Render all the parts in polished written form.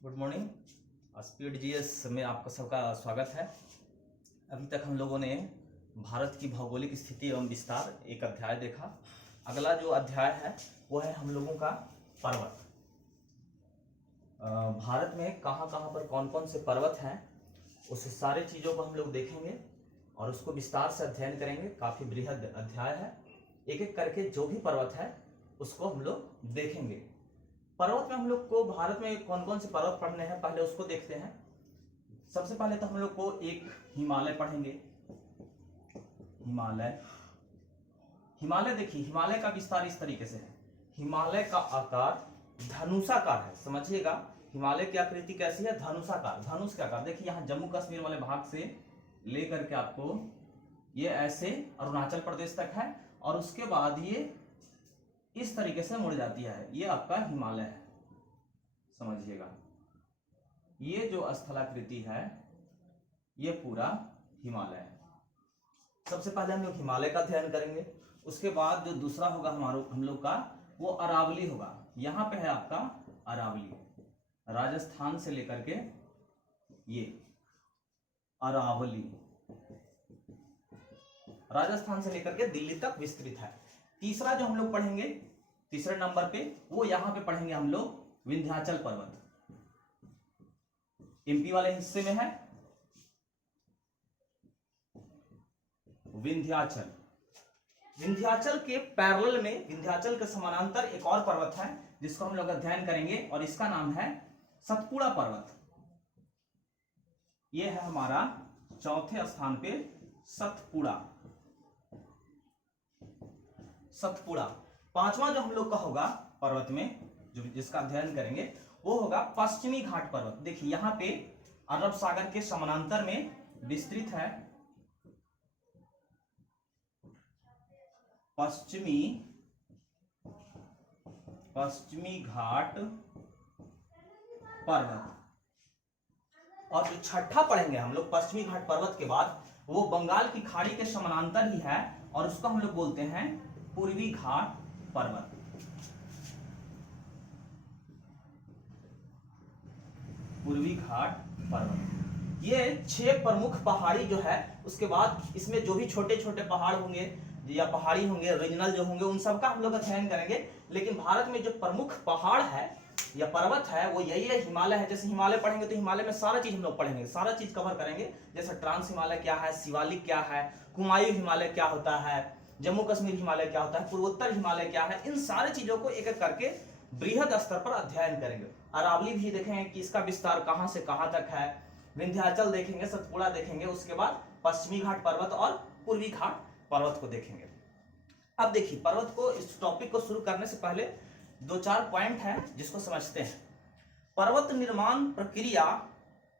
Good morning. Speed GS में आपका सबका स्वागत है। अभी तक हम लोगों ने भारत की भौगोलिक स्थिति एवं विस्तार एक अध्याय देखा। अगला जो अध्याय है वो है हम लोगों का पर्वत। भारत में कहाँ कहाँ पर कौन कौन से पर्वत हैं उस सारे चीज़ों को हम लोग देखेंगे और उसको विस्तार से अध्ययन करेंगे। काफ़ी बृहद अध्याय है, एक एक करके जो भी पर्वत है उसको हम लोग देखेंगे। पर्वत में हम लोग को भारत में कौन कौन से पर्वत पढ़ने हैं पहले उसको देखते हैं। सबसे पहले तो हम लोग को एक हिमालय पढ़ेंगे। हिमालय देखिए, हिमालय का विस्तार इस तरीके से है। हिमालय का आकार धनुषाकार है, समझिएगा। हिमालय की आकृति कैसी है? धनुषाकार, धनुष का आकार। देखिए यहाँ जम्मू कश्मीर वाले भाग से लेकर के आपको ये ऐसे अरुणाचल प्रदेश तक है और उसके बाद ये इस तरीके से मुड़ जाती है। ये आपका हिमालय है, समझिएगा। ये जो स्थलाकृति है ये पूरा हिमालय है। सबसे पहले हम लोग हिमालय का अध्ययन करेंगे। उसके बाद जो दूसरा होगा हम लोग का वो अरावली होगा। यहाँ पे है आपका अरावली, राजस्थान से लेकर के ये अरावली राजस्थान से लेकर के दिल्ली तक विस्तृत है। तीसरा जो हम लोग पढ़ेंगे तीसरे नंबर पे वो यहाँ पे पढ़ेंगे हम लोग विंध्याचल पर्वत। एमपी वाले हिस्से में है विंध्याचल। विंध्याचल के पैरेलल में, विंध्याचल के समानांतर एक और पर्वत है जिसको हम लोग अध्ययन करेंगे और इसका नाम है सतपुड़ा पर्वत। यह है हमारा चौथे स्थान पे सतपुड़ा। पांचवा जो हम लोग का होगा पर्वत में जो जिसका अध्ययन करेंगे वो होगा पश्चिमी घाट पर्वत। देखिए यहाँ पे अरब सागर के समानांतर में विस्तृत है पश्चिमी घाट पर्वत। और जो छठा पढ़ेंगे हम लोग पश्चिमी घाट पर्वत के बाद वो बंगाल की खाड़ी के समानांतर ही है और उसको हम लोग बोलते हैं पूर्वी घाट पर्वत। पूर्वी घाट पर्वत। ये 6 प्रमुख पहाड़ी जो है, उसके बाद इसमें जो भी छोटे छोटे पहाड़ होंगे या पहाड़ी होंगे, रीजनल जो होंगे, उन सब का हम लोग अध्ययन करेंगे। लेकिन भारत में जो प्रमुख पहाड़ है या पर्वत है वो यही है, हिमालय है। जैसे हिमालय पढ़ेंगे तो हिमालय में सारा चीज हम लोग पढ़ेंगे, सारा चीज कवर करेंगे। जैसे ट्रांस हिमालय क्या है, शिवालिक क्या है, कुमायूं हिमालय क्या होता है, जम्मू कश्मीर हिमालय क्या होता है, पूर्वोत्तर हिमालय क्या है, इन सारे चीजों को एक एक करके बृहद स्तर पर अध्ययन करेंगे। अरावली भी देखेंगे कि इसका विस्तार कहां से कहां तक है, विंध्याचल देखेंगे, सतपुड़ा देखेंगे, उसके बाद पश्चिमी घाट पर्वत और पूर्वी घाट पर्वत को देखेंगे। अब देखिए पर्वत को, इस टॉपिक को शुरू करने से पहले 2-4 पॉइंट है जिसको समझते हैं। पर्वत निर्माण प्रक्रिया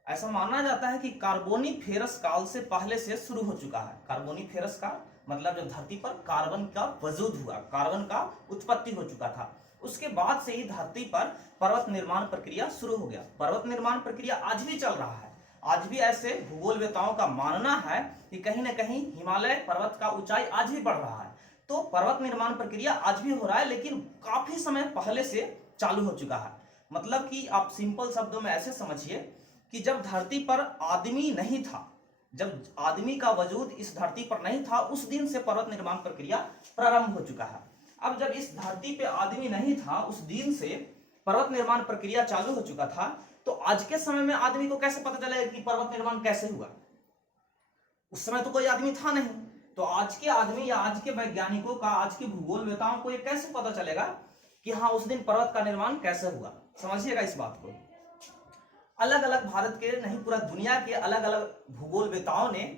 ऐसा माना जाता है कि कार्बोनिफेरस काल से पहले से शुरू हो चुका है। कार्बोनिफेरस काल मतलब जब धरती पर कार्बन का वजूद हुआ, कार्बन का उत्पत्ति हो चुका था, उसके बाद से ही धरती पर पर्वत निर्माण प्रक्रिया शुरू हो गया। पर्वत निर्माण प्रक्रिया आज भी चल रहा है। आज भी ऐसे भूगोलवेताओं का मानना है कि कहीं ना कहीं हिमालय पर्वत का ऊंचाई आज भी बढ़ रहा है। तो पर्वत निर्माण प्रक्रिया आज भी हो रहा है, लेकिन काफी समय पहले से चालू हो चुका है। मतलब कि आप सिंपल शब्दों में ऐसे समझिए कि जब धरती पर आदमी नहीं था, जब आदमी का वजूद इस धरती पर नहीं था, उस दिन से पर्वत निर्माण प्रक्रिया प्रारंभ हो चुका है। अब जब इस धरती पे आदमी नहीं था, उस दिन से पर्वत निर्माण प्रक्रिया चालू हो चुका था, तो आज के समय में आदमी को कैसे पता चलेगा कि पर्वत निर्माण कैसे हुआ? उस समय तो कोई आदमी था नहीं। तो आज के आदमी या आज के वैज्ञानिकों का, आज के भूगोलवेताओं को ये कैसे पता चलेगा कि हाँ उस दिन पर्वत का निर्माण कैसे हुआ? समझिएगा इस बात को। अलग अलग भारत के नहीं, पूरा दुनिया के अलग अलग भूगोलवेताओं ने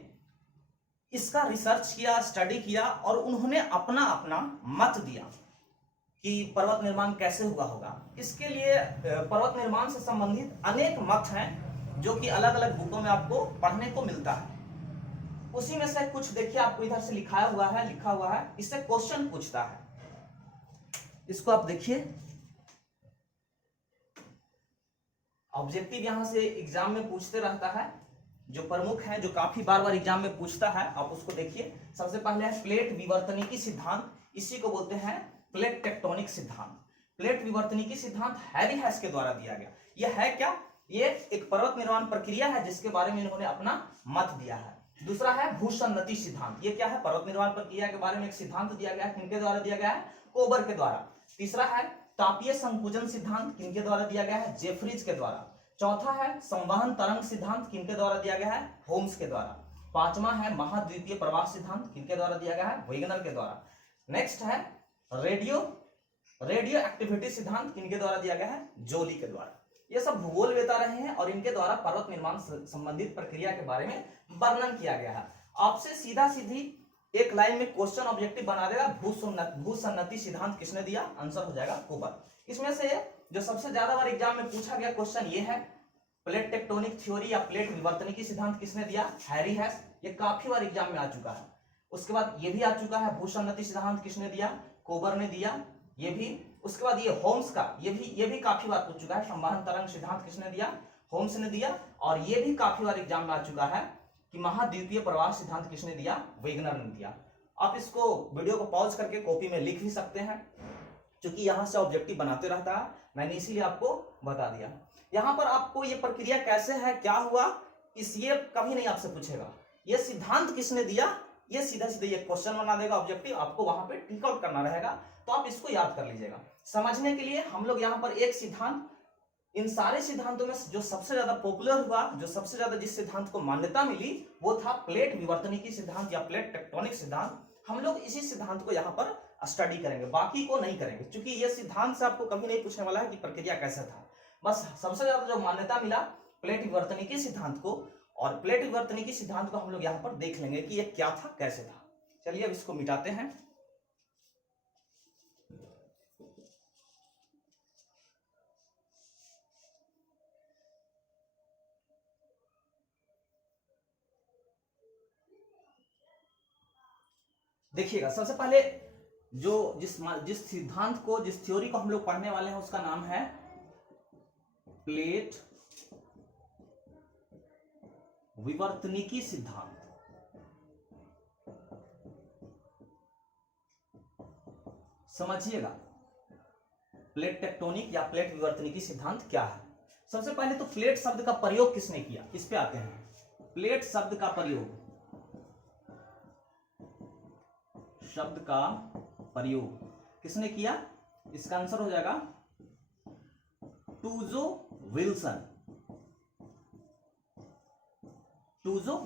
इसका रिसर्च किया, स्टडी किया और उन्होंने अपना अपना मत दिया कि पर्वत निर्माण कैसे हुआ होगा। इसके लिए पर्वत निर्माण से संबंधित अनेक मत हैं जो कि अलग अलग बुकों में आपको पढ़ने को मिलता है। उसी में से कुछ देखिए आपको इधर से लिखा हुआ है, इससे क्वेश्चन पूछता है। इसको आप देखिए, ऑब्जेक्टिव यहां से एग्जाम में पूछते रहता है, जो प्रमुख है, जो काफी बार बार एग्जाम में पूछता है, आप उसको देखिए। सबसे पहले है प्लेट विवर्तनिकी सिद्धांत, इसी को बोलते हैं प्लेट टेक्टोनिक सिद्धांत। प्लेट विवर्तनिकी सिद्धांत हैरी हैस के द्वारा दिया गया। यह है क्या? ये एक पर्वत निर्माण प्रक्रिया है जिसके बारे में इन्होंने अपना मत दिया है। दूसरा है भूसन्नति सिद्धांत। ये क्या है? पर्वत निर्माण प्रक्रिया के बारे में एक सिद्धांत दिया गया है। किनके द्वारा दिया गया है? कोबर के द्वारा। तीसरा है तापीय संकुचन सिद्धांत। किनके द्वारा दिया गया है? जेफरीज के द्वारा। चौथा है संवहन तरंग सिद्धांत। किनके द्वारा दिया गया है? होम्स के द्वारा। पांचवा है महाद्वीपीय प्रवाह सिद्धांत। किनके द्वारा दिया गया है? वेगनर के द्वारा। नेक्स्ट है रेडियो एक्टिविटी सिद्धांत। किनके द्वारा दिया गया है? जोली के द्वारा। ये सब भूगोल बता रहे हैं और इनके द्वारा पर्वत निर्माण संबंधित प्रक्रिया के बारे में वर्णन किया गया है। आपसे सीधा सीधी एक लाइन में क्वेश्चन ऑब्जेक्टिव बना देगा, भूसन्नति सिद्धांत किसने दिया? आंसर हो जाएगा कोबर। इसमें से जो सबसे ज्यादा बार एग्जाम में पूछा गया क्वेश्चन ये है, प्लेट टेक्टोनिक थ्योरी या प्लेट विवर्तनिकी सिद्धांत किसने दिया? हैरी हेस। ये काफी बार एग्जाम में आ चुका है। उसके बाद ये भी आ चुका है, भूसन्नति सिद्धांत किसने दिया? कोबर ने दिया। ये भी। उसके बाद ये होम्स का, ये भी काफी बार पूछ चुका है, संवहन तरंग सिद्धांत किसने दिया? होम्स ने दिया। और ये भी काफी बार एग्जाम में आ चुका है कि महाद्वीपीय प्रवाह सिद्धांत किसने दिया? वेगनर ने दिया। आप इसको वीडियो को पॉज करके कॉपी में लिख भी सकते हैं, क्योंकि यहां से ऑब्जेक्टिव बनाते रहता है, मैंने इसीलिए आपको बता दिया। यहां पर आपको ये प्रक्रिया कैसे है, क्या हुआ, ये कभी नहीं आपसे पूछेगा। ये सिद्धांत किसने दिया, ये सीधा सीधा ये क्वेश्चन बना देगा ऑब्जेक्टिव, आपको वहां पे टिक आउट करना रहेगा। तो आप इसको याद कर लीजिएगा। समझने के लिए हम लोग यहाँ पर एक सिद्धांत, इन सारे सिद्धांतों में जो सबसे ज्यादा पॉपुलर हुआ, जो सबसे ज्यादा जिस सिद्धांत को मान्यता मिली, वो था प्लेट विवर्तनिकी सिद्धांत या प्लेट टेक्टोनिक सिद्धांत। हम लोग इसी सिद्धांत को यहाँ पर स्टडी करेंगे, बाकी को नहीं करेंगे, क्योंकि ये सिद्धांत से आपको कभी नहीं पूछने वाला है कि प्रक्रिया कैसा था। बस सबसे ज्यादा जो मान्यता मिला प्लेट विवर्तनिकी सिद्धांत को, और प्लेट विवर्तनिकी सिद्धांत को हम लोग यहाँ पर देख लेंगे कि ये क्या था, कैसे था। चलिए अब इसको मिटाते हैं। देखिएगा, सबसे पहले जिस सिद्धांत को, जिस थ्योरी को हम लोग पढ़ने वाले हैं, उसका नाम है प्लेट विवर्तनिकी सिद्धांत। समझिएगा, प्लेट टेक्टोनिक या प्लेट विवर्तनिकी सिद्धांत क्या है। सबसे पहले तो प्लेट शब्द का प्रयोग किसने किया, इस पे आते हैं। प्लेट शब्द का प्रयोग किसने किया? इसका आंसर हो जाएगा टूजो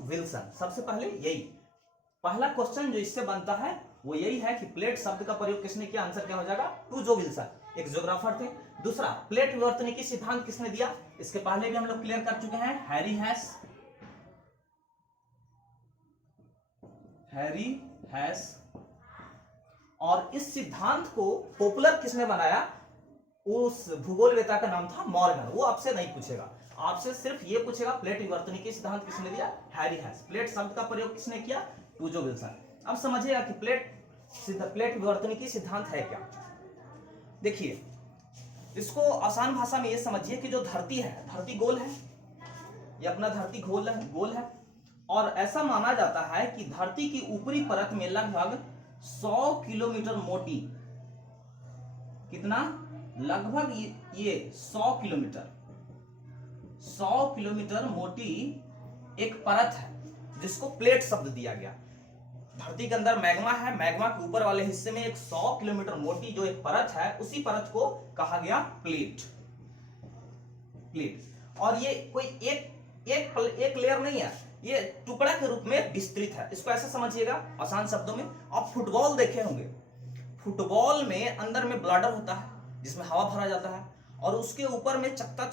विल्सन। सबसे पहले यही पहला क्वेश्चन जो इससे बनता है वो यही है कि प्लेट शब्द का प्रयोग किसने किया? आंसर क्या हो जाएगा? टूजो विल्सन, एक ज्योग्राफर थे। दूसरा, प्लेट विवर्तनिकी सिद्धांत किसने दिया? इसके पहले भी हम लोग क्लियर कर चुके हैं, हैरी हैस। और इस सिद्धांत को पॉपुलर किसने बनाया? उस भूगोलवेता का नाम था मॉर्गन। वो आपसे नहीं पूछेगा, आपसे सिर्फ ये पूछेगा प्लेट विवर्तनिकी सिद्धांत किसने दिया? हैरी हेस। प्लेट शब्द का प्रयोग किसने किया? टूजो विल्सन। अब समझिएगा कि प्लेट विवर्तनिकी सिद्धांत है क्या। देखिए, इसको आसान भाषा में ये समझिए कि जो धरती है, धरती गोल है, ये अपना धरती गोल है, और ऐसा माना जाता है कि धरती की ऊपरी परत में लगभग 100 किलोमीटर मोटी, कितना? लगभग ये 100 किलोमीटर मोटी एक परत है, जिसको प्लेट शब्द दिया गया। धरती के अंदर मैग्मा है, मैग्मा के ऊपर वाले हिस्से में एक 100 किलोमीटर मोटी जो एक परत है, उसी परत को कहा गया प्लेट। और ये कोई एक लेयर नहीं है, ये टुकड़ा के रूप में विस्तृत है। इसको ऐसे समझिएगा आसान शब्दों में, आप फुटबॉल देखे होंगे, फुटबॉल में अंदर में ब्लैडर होता है जिसमें हवा भरा जाता है, और उसके ऊपर में चकता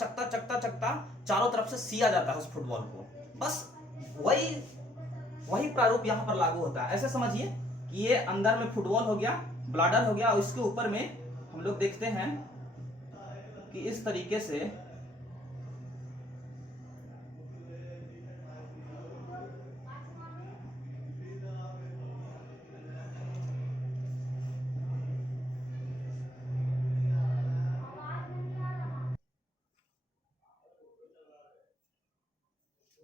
चारों तरफ से सिया जाता है उस फुटबॉल को। बस वही प्रारूप यहाँ पर लागू होता है। ऐसे समझिए कि ये अंदर में फुटबॉल हो गया, ब्लैडर हो गया, और इसके ऊपर में हम लोग देखते हैं कि इस तरीके से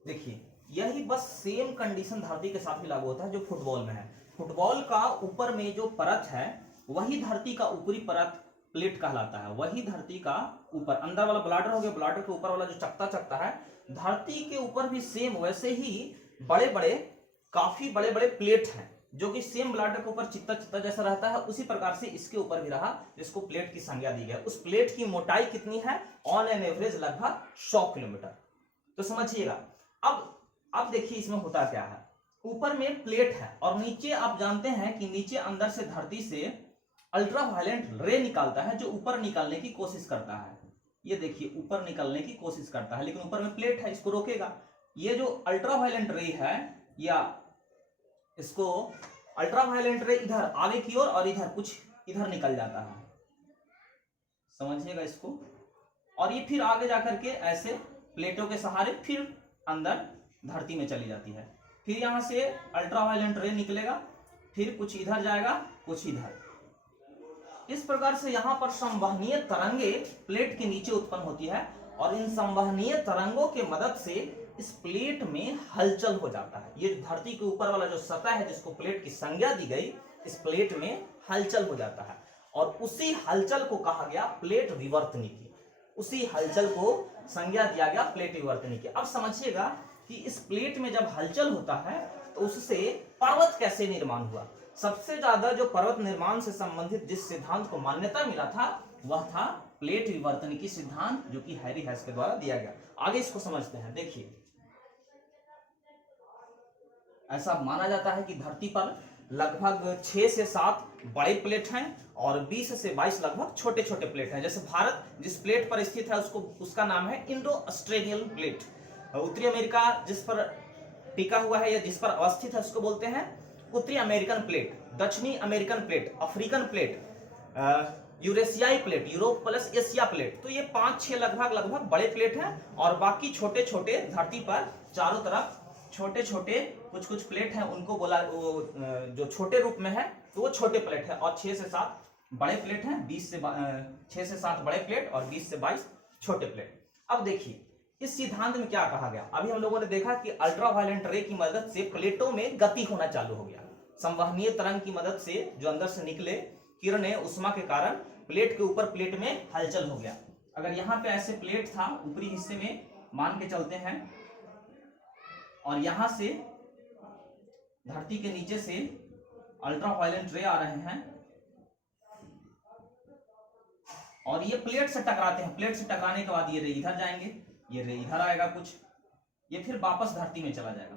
देखिए, यही बस सेम कंडीशन धरती के साथ भी लागू होता है जो फुटबॉल में है। फुटबॉल का ऊपर में जो परत है, वही धरती का ऊपरी परत प्लेट कहलाता है। वही धरती का ऊपर अंदर वाला ब्लाडर हो गया, ब्लाडर के ऊपर वाला जो चकता चकता है, धरती के ऊपर भी सेम वैसे ही बड़े बड़े, काफी बड़े बड़े प्लेट हैं जो कि सेम ब्लाडर के ऊपर चित्ता चित्ता जैसा रहता है, उसी प्रकार से इसके ऊपर भी रहा, जिसको प्लेट की संज्ञा दी गई। उस प्लेट की मोटाई कितनी है? ऑन एन एवरेज लगभग 100 किलोमीटर। तो समझिएगा। अब देखिए इसमें होता क्या है। ऊपर में प्लेट है और नीचे आप जानते हैं कि नीचे अंदर से धरती से अल्ट्रावायलेंट रे निकालता है, जो ऊपर निकालने की कोशिश करता है। ये देखिए ऊपर निकलने की कोशिश करता है, लेकिन ऊपर में प्लेट है, इसको रोकेगा। ये जो अल्ट्रावायलेंट रे है, या इसको अल्ट्रावायलेंट रे इधर आगे की ओर और इधर कुछ इधर निकल जाता है, समझिएगा इसको। और ये फिर आगे जाकर के ऐसे प्लेटों के सहारे फिर अंदर धरती में चली जाती है। फिर यहां से अल्ट्रावायलेंट रे निकलेगा, फिर कुछ इधर जाएगा, कुछ इधर। इस प्रकार से यहां पर संवहनीय तरंगे प्लेट के नीचे उत्पन्न होती है, और इन संवहनीय तरंगों के मदद से इस प्लेट में हलचल हो जाता है। ये धरती के ऊपर वाला जो सतह है, जिसको प्लेट की संज्ञा दी गई, इस प्लेट में हलचल हो जाता है, और उसी हलचल को कहा गया प्लेट विवर्तनी की। उसी हलचल को संज्ञा दिया गया प्लेट विवर्तनी की। अब समझिएगा कि इस प्लेट में जब हलचल होता है तो उससे पर्वत कैसे निर्माण हुआ। सबसे ज्यादा जो पर्वत निर्माण से संबंधित जिस सिद्धांत को मान्यता मिला था, वह था प्लेट विवर्तनिकी सिद्धांत, जो कि हैरी हेस के द्वारा दिया गया। आगे इसको समझते हैं। देखिए, ऐसा माना जाता है कि धरती पर लगभग 6 से 7 बड़े प्लेट हैं और 20 से 22 लगभग छोटे छोटे प्लेट हैं। जैसे भारत जिस प्लेट पर स्थित है उसका नाम है इंडो ऑस्ट्रेलियन प्लेट। उत्तरी अमेरिका जिस पर टिका हुआ है या जिस पर अवस्थित है उसको बोलते हैं उत्तरी अमेरिकन प्लेट। दक्षिणी अमेरिकन प्लेट, अफ्रीकन प्लेट, यूरेशियाई plate, Europe plus Asia plate. तो ये 5-6 लगभग बड़े प्लेट हैं, और बाकी छोटे छोटे धरती पर चारों तरफ छोटे छोटे कुछ प्लेट हैं, उनको बोला जो छोटे रूप में है तो वो छोटे प्लेट है, और 6 से 7 बड़े प्लेट हैं, 6 से 7 बड़े प्लेट और 20 से 22 छोटे प्लेट। अब देखिए इस सिद्धांत में क्या कहा गया। अभी हम लोगों ने देखा कि अल्ट्रावायलेंट रे की मदद से प्लेटों में गति होना चालू हो गया। संवहनीय तरंग की मदद से जो अंदर से निकले किरणें, उष्मा के कारण प्लेट के ऊपर प्लेट में हलचल हो गया। अगर यहाँ पे ऐसे प्लेट था, ऊपरी हिस्से में मान के चलते हैं, और यहां से धरती के नीचे से अल्ट्रावायलेंट रे आ रहे हैं और ये प्लेट से टकराते हैं। प्लेट से टकराने के बाद ये रे इधर जाएंगे, ये रे इधर आएगा कुछ, ये फिर वापस धरती में चला जाएगा।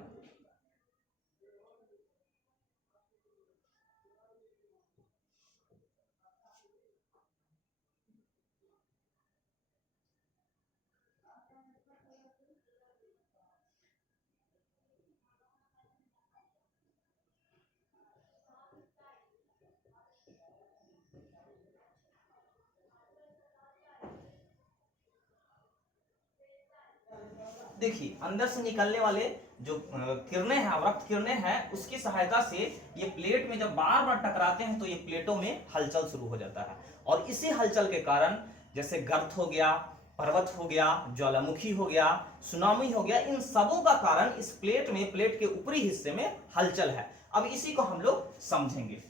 देखिए अंदर से निकलने वाले जो किरणें हैं, अवरक्त किरणें हैं, उसकी सहायता से ये प्लेट में जब बार बार टकराते हैं तो ये प्लेटों में हलचल शुरू हो जाता है। और इसी हलचल के कारण जैसे गर्त हो गया, पर्वत हो गया, ज्वालामुखी हो गया, सुनामी हो गया, इन सबों का कारण इस प्लेट में, प्लेट के ऊपरी हिस्से में हलचल है। अब इसी को हम लोग समझेंगे।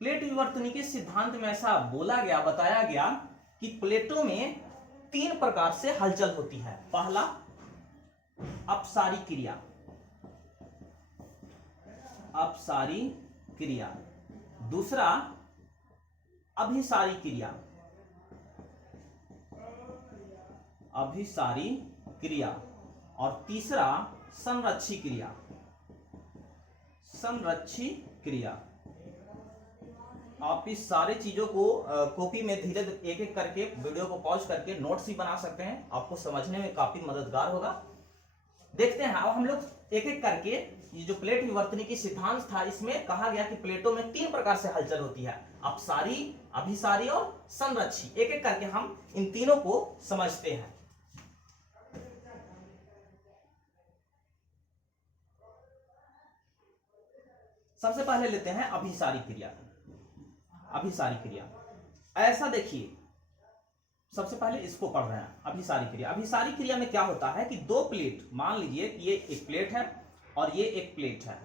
प्लेट विवर्तनिकी सिद्धांत में ऐसा बोला गया, बताया गया कि प्लेटों में 3 प्रकार से हलचल होती है। पहला अपसारी क्रिया, अपसारी क्रिया। दूसरा अभिसारी क्रिया, अभिसारी क्रिया। और तीसरा संरक्षी क्रिया, संरक्षी क्रिया। आप इस सारे चीजों को कॉपी में धीरे धीरे एक एक करके वीडियो को पॉज करके नोट्स भी बना सकते हैं, आपको समझने में काफी मददगार होगा। देखते हैं अब हम लोग एक एक करके। ये जो प्लेट विवर्तनिकी सिद्धांत था, इसमें कहा गया कि प्लेटों में 3 प्रकार से हलचल होती है, अपसारी, अभिसारी और संरक्षी। एक एक करके हम इन तीनों को समझते हैं। सबसे पहले लेते हैं अभिसारी क्रिया। अभिसारी क्रिया ऐसा देखिए, सबसे पहले इसको पढ़ रहे हैं। अभिसारी क्रिया, अभिसारी क्रिया में क्या होता है कि 2 प्लेट, मान लीजिए कि ये एक प्लेट है और ये एक प्लेट है,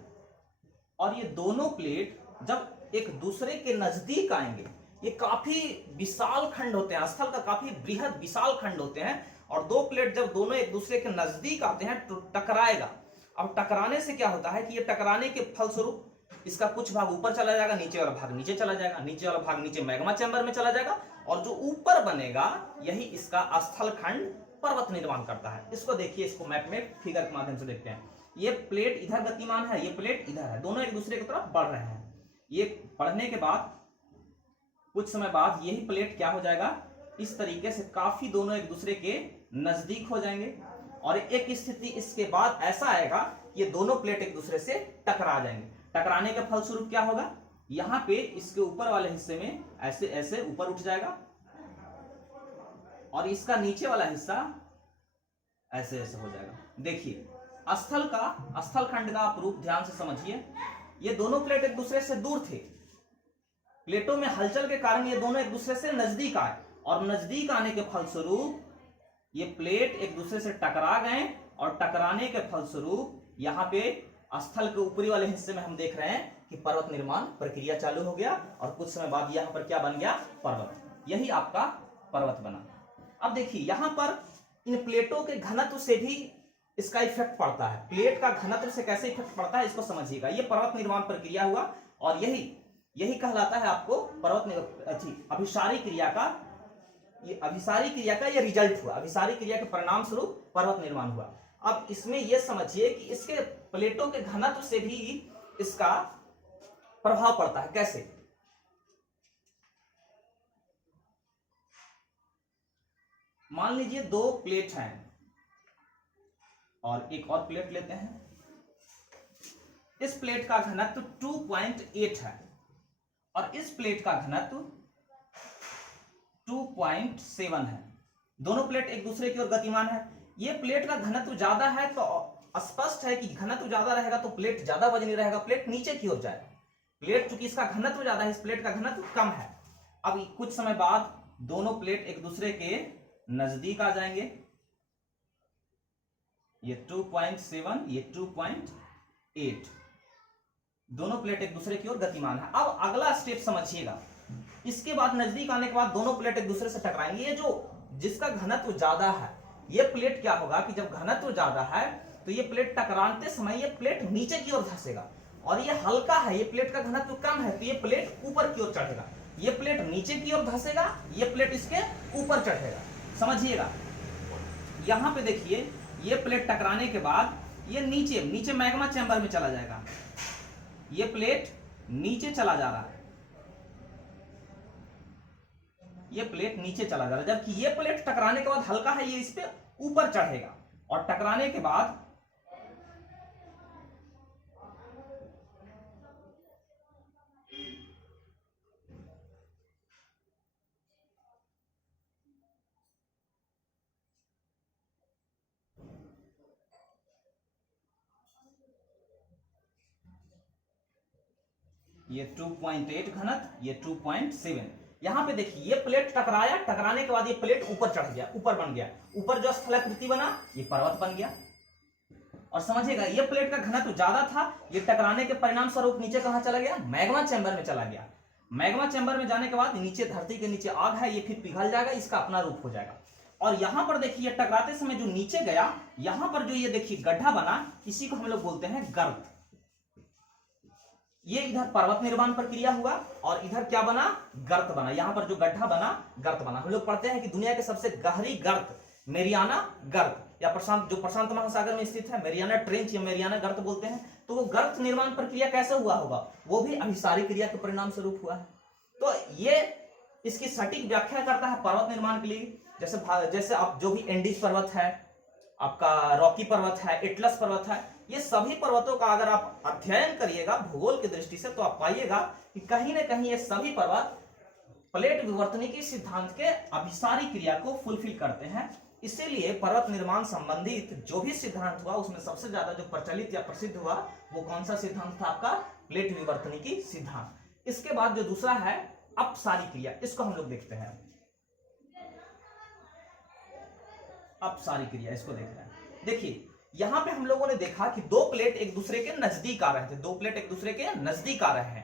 और ये दोनों प्लेट जब एक दूसरे के नजदीक आएंगे, ये काफी विशाल खंड होते हैं, स्थल का काफी बृहद विशाल खंड होते हैं। और दो प्लेट जब दोनों एक दूसरे के नजदीक आते हैं तो टकराएगा। अब टकराने से क्या होता है कि ये टकराने के फलस्वरूप इसका कुछ भाग ऊपर चला जाएगा, नीचे वाला भाग नीचे चला जाएगा, नीचे वाला भाग नीचे मैग्मा चैम्बर में चला जाएगा, और जो ऊपर बनेगा यही इसका स्थल खंड पर्वत निर्माण करता है। इसको देखिए, इसको मैप में फिगर के माध्यम से देखते हैं। ये प्लेट इधर गतिमान है, ये प्लेट इधर है, दोनों एक दूसरे की तरफ बढ़ रहे हैं। ये बढ़ने के बाद कुछ समय बाद यही प्लेट क्या हो जाएगा, इस तरीके से काफी दोनों एक दूसरे के नजदीक हो जाएंगे। और एक स्थिति इसके बाद ऐसा आएगा कि ये दोनों प्लेट एक दूसरे से टकरा जाएंगे। टकराने के फलस्वरूप क्या होगा, यहां पे इसके ऊपर वाले हिस्से में ऐसे ऐसे ऊपर उठ जाएगा, और इसका नीचे वाला हिस्सा ऐसे ऐसे हो जाएगा। देखिए स्थल खंड का आप रूप ध्यान से समझिए। ये दोनों प्लेट एक दूसरे से दूर थे, प्लेटों में हलचल के कारण ये दोनों एक दूसरे से नजदीक आए, और नजदीक आने के फलस्वरूप ये प्लेट एक दूसरे से टकरा गए, और टकराने के फलस्वरूप यहाँ पे स्थल के ऊपरी वाले हिस्से में हम देख रहे हैं कि पर्वत निर्माण प्रक्रिया चालू हो गया, और कुछ समय बाद यहाँ पर क्या बन गया, पर्वत। यही आपका पर्वत बना। अब देखिए यहाँ पर इन प्लेटों के घनत्व से भी इसका इफेक्ट पड़ता है। प्लेट का घनत्व से कैसे इफेक्ट पड़ता है इसको समझिएगा। ये पर्वत निर्माण प्रक्रिया हुआ, और यही कहलाता है आपको अभिसारी क्रिया का, ये रिजल्ट हुआ। अभिसारी क्रिया के परिणाम स्वरूप पर्वत निर्माण हुआ। अब इसमें यह समझिए कि इसके प्लेटों के घनत्व से भी इसका प्रभाव पड़ता है। कैसे, मान लीजिए दो प्लेट हैं और एक और प्लेट लेते हैं। इस प्लेट का घनत्व 2.8 है और इस प्लेट का घनत्व 2.7 है। दोनों प्लेट एक दूसरे की ओर गतिमान है। ये प्लेट का घनत्व ज्यादा है तो स्पष्ट है कि घनत्व ज्यादा रहेगा तो प्लेट ज्यादा वजनी रहेगा, प्लेट नीचे की ओर जाएगा। प्लेट चूंकि इसका घनत्व ज्यादा है, इस प्लेट का घनत्व कम है। अब कुछ समय बाद दोनों प्लेट एक दूसरे के नजदीक आ जाएंगे। ये 2.7, ये 2.8, दोनों प्लेट एक दूसरे की ओर गतिमान है। अब अगला स्टेप समझिएगा। इसके बाद नजदीक आने के बाद दोनों प्लेट एक दूसरे से टकराएंगे। ये जो जिसका घनत्व ज्यादा है, ये प्लेट क्या होगा कि जब घनत्व ज्यादा है तो ये प्लेट टकराते समय ये प्लेट नीचे की ओर धंसेगा, और ये हल्का है, ये प्लेट का घनत्व कम है तो ये प्लेट ऊपर की ओर चढ़ेगा। ये प्लेट नीचे की ओर धंसेगा, ये प्लेट इसके ऊपर चढ़ेगा। समझिएगा, यहां पे देखिए, ये प्लेट टकराने के बाद ये नीचे मैग्मा चैम्बर में चला जाएगा। ये प्लेट नीचे चला जा रहा है, ये प्लेट नीचे चला जा रहा है, जबकि ये प्लेट टकराने के बाद हल्का है, ये इस पे ऊपर चढ़ेगा। और टकराने के बाद ये 2.8 घनत्व, ये 2.7। यहां पे देखिए, ये प्लेट टकराया, टकराने के बाद ये प्लेट ऊपर चढ़ गया, ऊपर बन गया। ऊपर जो स्थलाकृति बना, ये पर्वत बन गया। और समझिएगा, ये प्लेट का घनत्व ज्यादा था, ये टकराने के परिणाम स्वरूप नीचे कहां चला गया, मैग्मा चैम्बर में चला गया। मैग्मा चैम्बर में जाने के बाद नीचे धरती के नीचे आग है, ये फिर पिघल जाएगा, इसका अपना रूप हो जाएगा। और यहां पर देखिए, टकराते समय जो नीचे गया, यहां पर जो ये देखिए गड्ढा बना, इसी को हम लोग बोलते हैं गर्त। ये इधर पर्वत निर्माण प्रक्रिया हुआ और इधर क्या बना, गर्त बना। यहां पर जो गड्ढा बना, गर्त बना। हम लोग पढ़ते हैं कि दुनिया के सबसे गहरी गर्त मेरियाना गर्त, या प्रशांत महासागर में स्थित है, मेरियाना ट्रेंच या मेरियाना गर्त बोलते हैं। तो वो गर्त निर्माण प्रक्रिया कैसे हुआ होगा, वो भी अभिसारी क्रिया के परिणाम स्वरूप हुआ है। तो ये इसकी सटीक व्याख्या करता है पर्वत निर्माण के लिए। जैसे आप जो भी एंडीज पर्वत है, आपका रॉकी पर्वत है, एटलस पर्वत है, ये सभी पर्वतों का अगर आप अध्ययन करिएगा भूगोल की दृष्टि से, तो आप पाइएगा कि कहीं ना कहीं ये सभी पर्वत प्लेट विवर्तनिकी सिद्धांत के अभिसारी क्रिया को फुलफिल करते हैं। इसीलिए पर्वत निर्माण संबंधित जो भी सिद्धांत हुआ, उसमें सबसे ज्यादा जो प्रचलित या प्रसिद्ध हुआ, वो कौन सा सिद्धांत था, आपका प्लेट विवर्तनिकी सिद्धांत। इसके बाद जो दूसरा है अपसारी क्रिया, इसको हम लोग देखते हैं। अपसारी क्रिया, इसको देख रहे हैं। देखिए, यहां पे हम लोगों ने देखा कि दो प्लेट एक दूसरे के नजदीक आ रहे थे, दो प्लेट एक दूसरे के नजदीक आ रहे हैं।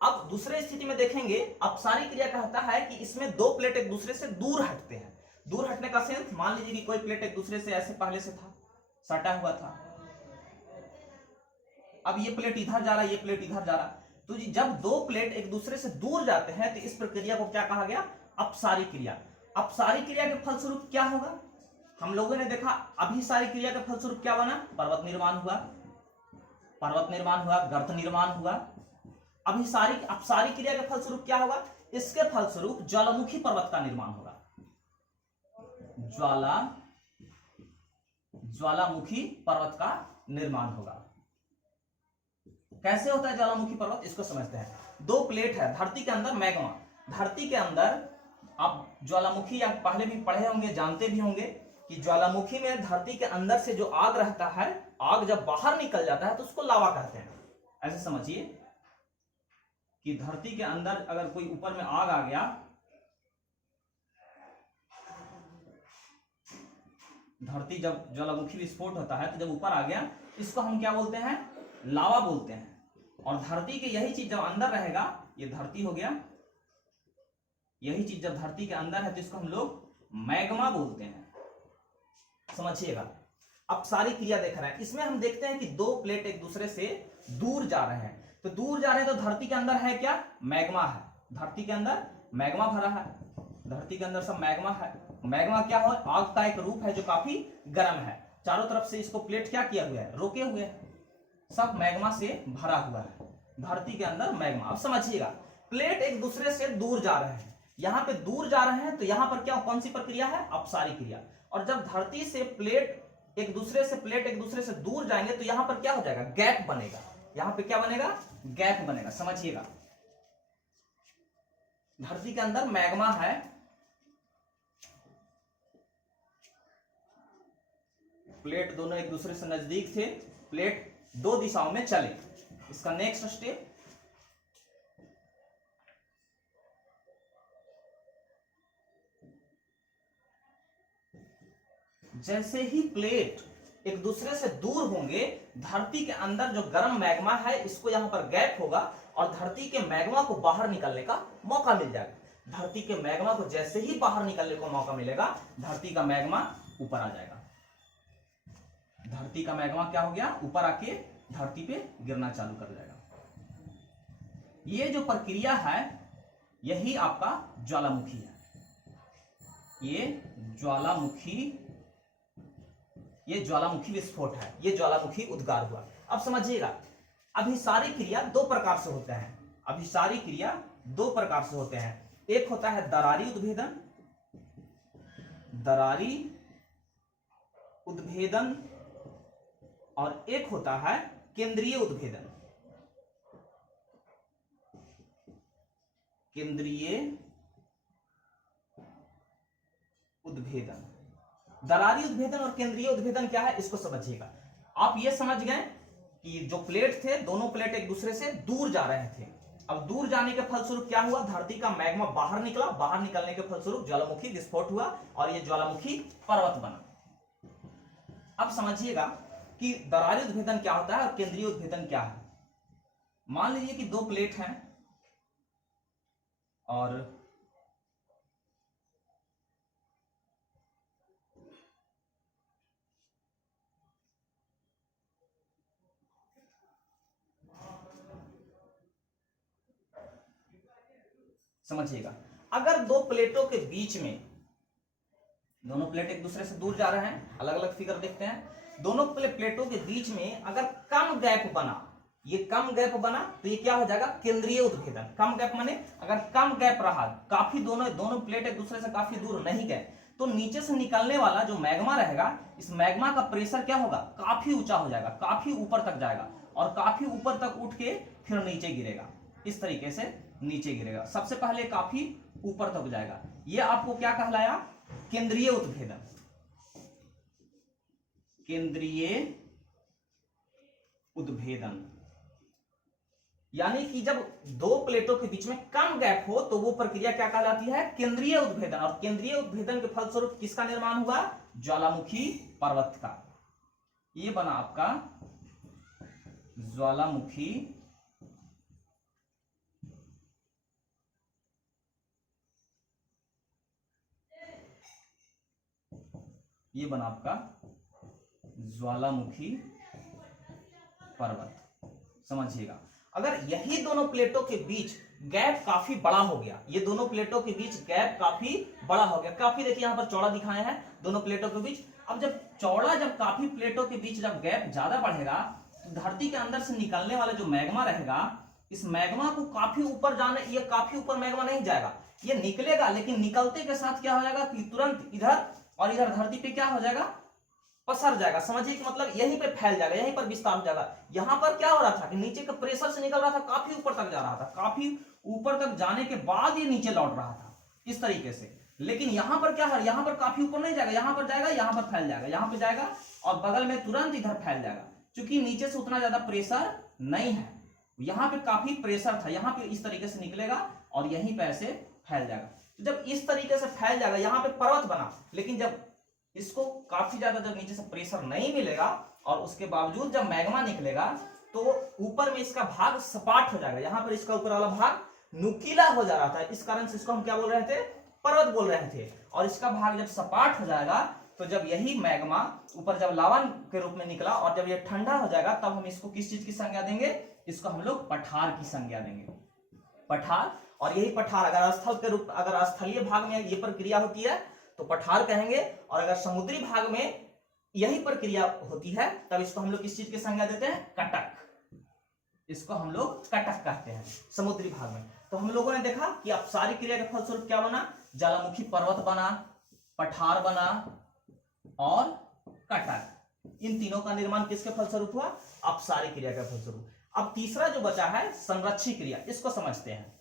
अब दूसरे स्थिति में देखेंगे, अपसारी क्रिया कहता है कि इसमें दो प्लेट एक दूसरे से दूर हटते हैं। दूर हटने का सेंस, मान लीजिए कि कोई प्लेट एक दूसरे से ऐसे पहले से था, सटा हुआ था, अब ये प्लेट इधर जा रहा है, ये प्लेट इधर जा रहा है, तो जी जब दो प्लेट एक दूसरे से दूर जाते हैं तो इस प्रक्रिया को क्या कहा गया? अपसारी क्रिया। अपसारी क्रिया के फलस्वरूप क्या होगा? हम लोगों ने देखा अभिसारी क्रिया के फलस्वरूप क्या बना? पर्वत निर्माण हुआ, पर्वत निर्माण हुआ, गर्त निर्माण हुआ। अपसारी क्रिया के फलस्वरूप क्या होगा? इसके फलस्वरूप ज्वालामुखी पर्वत का निर्माण होगा। ज्वालामुखी पर्वत का निर्माण होगा। कैसे होता है ज्वालामुखी पर्वत, इसको समझते हैं। दो प्लेट है, धरती के अंदर मैग्मा, धरती के अंदर आप ज्वालामुखी या पहले भी पढ़े होंगे, जानते भी होंगे कि ज्वालामुखी में धरती के अंदर से जो आग रहता है, आग जब बाहर निकल जाता है तो उसको लावा कहते हैं। ऐसे समझिए कि धरती के अंदर अगर कोई ऊपर में आग आ गया, धरती जब ज्वालामुखी विस्फोट होता है तो जब ऊपर आ गया, इसको हम क्या बोलते हैं? लावा बोलते हैं। और धरती के यही चीज जब अंदर रहेगा, ये धरती हो गया, यही चीज जब धरती के अंदर है तो इसको हम लोग मैग्मा बोलते हैं। समझिएगा, अपसारी क्रिया देख रहे हैं, इसमें हम देखते हैं कि दो प्लेट एक दूसरे से दूर जा रहे हैं, तो दूर जा रहे हैं तो धरती के अंदर है क्या? मैग्मा है। धरती के अंदर मैग्मा भरा है, धरती के अंदर सब मैग्मा है। मैग्मा क्या हो? आग का एक रूप है जो काफी गर्म है। चारों तरफ से इसको प्लेट क्या किया हुआ है? रोके हुए है, सब मैग्मा से भरा हुआ है, धरती के अंदर मैग्मा। अब समझिएगा, प्लेट एक दूसरे से दूर जा रहे हैं, यहां पे दूर जा रहे हैं तो यहां पर क्या, कौन सी प्रक्रिया है? अपसारी क्रिया। और जब धरती से प्लेट एक दूसरे से दूर जाएंगे तो यहां पर क्या हो जाएगा? गैप बनेगा। यहां पे क्या बनेगा? गैप बनेगा। समझिएगा, धरती के अंदर मैग्मा है, प्लेट दोनों एक दूसरे से नजदीक थे, प्लेट दो दिशाओं में चले। इसका नेक्स्ट स्टेप, जैसे ही प्लेट एक दूसरे से दूर होंगे, धरती के अंदर जो गर्म मैग्मा है, इसको यहां पर गैप होगा और धरती के मैग्मा को बाहर निकलने का मौका मिल जाएगा। धरती के मैग्मा को जैसे ही बाहर निकलने को मौका मिलेगा, धरती का मैग्मा ऊपर आ जाएगा। धरती का मैग्मा क्या हो गया? ऊपर आके धरती पे गिरना चालू कर जाएगा। ये जो प्रक्रिया है, यही आपका ज्वालामुखी है। ये ज्वालामुखी विस्फोट है, ये ज्वालामुखी उद्गार हुआ। अब समझिएगा, अभिसारी क्रिया दो प्रकार से होते हैं। अभिसारी क्रिया दो प्रकार से होते हैं। एक होता है दरारी उद्भेदन, और एक होता है केंद्रीय उद्भेदन। दरारी उद्भेदन और केंद्रीय उद्भेदन क्या है, इसको समझिएगा। आप ये समझ गए कि जो प्लेट थे, दोनों प्लेट एक दूसरे से दूर जा रहे थे। अब दूर जाने के फलस्वरूप क्या हुआ? धरती का मैग्मा बाहर निकला, बाहर निकलने के फलस्वरूप ज्वालामुखी विस्फोट हुआ और ये ज्वालामुखी पर्वत बना। अब समझिएगा कि दरारी उद्भेदन क्या होता है और केंद्रीय उद्भेदन क्या है। मान लीजिए कि दो प्लेट हैं और समझिएगा, अगर दो प्लेटों के बीच में, दोनों प्लेट एक दूसरे से दूर जा रहे हैं, अलग अलग फिगर देखते हैं, दोनों प्लेटों के बीच में अगर कम गैप बना, ये कम गैप बना तो ये क्या हो जाएगा? केंद्रीय उद्भेदन। कम गैप माने अगर कम गैप रहा, काफी दोनों प्लेट एक दूसरे से काफी दूर नहीं गए, तो नीचे से निकलने वाला जो मैग्मा रहेगा, इस मैग्मा का प्रेशर क्या होगा? काफी ऊंचा हो जाएगा, काफी ऊपर तक जाएगा और काफी ऊपर तक उठ के फिर नीचे गिरेगा। इस तरीके से नीचे गिरेगा, सबसे पहले काफी ऊपर तक जाएगा। ये आपको क्या कहलाया? केंद्रीय उद्भेदन। यानी कि जब दो प्लेटों के बीच में कम गैप हो तो वो प्रक्रिया क्या कहलाती है? केंद्रीय उद्भेदन। और केंद्रीय उद्भेदन के फलस्वरूप किसका निर्माण हुआ? ज्वालामुखी पर्वत का। ये बना आपका ज्वालामुखी ये बना आपका ज्वालामुखी पर्वत। समझिएगा, अगर यही दोनों प्लेटों के बीच गैप काफी बड़ा हो गया, ये दोनों प्लेटों के बीच गैप काफी बड़ा हो गया, काफी देखिए यहां पर चौड़ा दिखाए हैं दोनों प्लेटों के बीच। अब जब काफी प्लेटों के बीच जब गैप ज्यादा बढ़ेगा तो धरती के अंदर से निकलने वाला जो मैग्मा रहेगा, इस मैग्मा को काफी ऊपर जाने, ये काफी ऊपर मैग्मा नहीं जाएगा, ये निकलेगा, लेकिन निकलते के साथ क्या हो जाएगा कि तुरंत इधर और इधर धरती पे क्या हो जाएगा, पसर जाएगा। समझिए कि मतलब यहीं पे फैल जाएगा, यहीं पर विस्तार हो जाएगा। यहां पर क्या हो रहा था कि नीचे का प्रेशर से निकल रहा था, काफी ऊपर तक जा रहा था, काफी ऊपर तक जाने के बाद ये नीचे लौट रहा था इस तरीके से। लेकिन यहां पर क्या है, यहां पर काफी ऊपर नहीं जाएगा, यहां पर जाएगा, यहां पर फैल जाएगा, यहां पर जाएगा और बगल में तुरंत इधर फैल जाएगा, क्योंकि नीचे से उतना ज्यादा प्रेशर नहीं है। यहां पे काफी प्रेशर था, यहां पे इस तरीके से निकलेगा और यहीं पे ऐसे फैल जाएगा। जब इस तरीके से फैल जाएगा, यहां पे पर्वत बना, लेकिन जब इसको काफी ज्यादा जब नीचे से प्रेशर नहीं मिलेगा और उसके बावजूद जब मैग्मा निकलेगा तो ऊपर में इसका भाग सपाट हो जाएगा, यहां पर इसका ऊपर वाला भाग नुकीला हो जा रहा था, इस कारण से इसको हम क्या बोल रहे थे, पर्वत बोल रहे थे। और इसका भाग जब सपाट हो जाएगा तो जब यही मैग्मा ऊपर जब लावन के रूप में निकला और जब ये ठंडा हो जाएगा, तब हम इसको किस चीज की संज्ञा देंगे, इसको हम लोग पठार की संज्ञा देंगे, पठार। और यही पठार अगर स्थल के रूप, अगर स्थलीय भाग में ये प्रक्रिया होती है तो पठार कहेंगे, और अगर समुद्री भाग में यही प्रक्रिया होती है तब इसको हम लोग किस चीज की संज्ञा देते हैं, कटक, इसको हम लोग कटक कहते हैं समुद्री भाग में। तो हम लोगों ने देखा कि अपसारी क्रिया के फलस्वरूप क्या बना, ज्वालामुखी पर्वत बना, पठार बना और कटक। इन तीनों का निर्माण किसके फलस्वरूप हुआ, अपसारी क्रिया के फलस्वरूप। अब तीसरा जो बचा है संरक्षी क्रिया, इसको समझते हैं।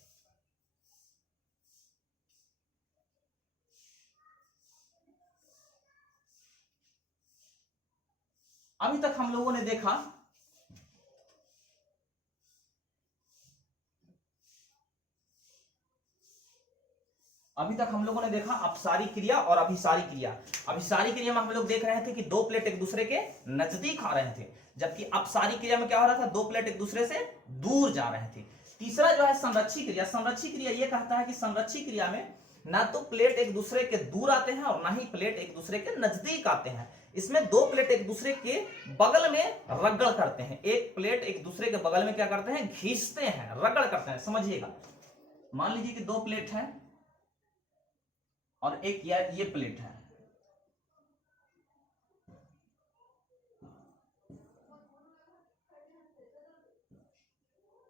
अभी तक हम लोगों ने देखा अपसारी क्रिया और अभिसारी क्रिया। अभिसारी क्रिया में हम लोग देख रहे थे कि दो प्लेट एक दूसरे के नजदीक आ रहे थे, जबकि अपसारी क्रिया में क्या हो रहा था, दो प्लेट एक दूसरे से दूर जा रहे थे। तीसरा जो है संरक्षी क्रिया, संरक्षी क्रिया ये कहता है कि संरक्षी क्रिया में ना तो प्लेट एक दूसरे के दूर आते हैं और ना ही प्लेट एक दूसरे के नजदीक आते हैं। इसमें दो प्लेट एक दूसरे के बगल में रगड़ करते हैं, एक प्लेट एक दूसरे के बगल में क्या करते हैं, घिसते हैं, रगड़ करते हैं। समझिएगा, मान लीजिए कि दो प्लेट है और एक ये प्लेट है,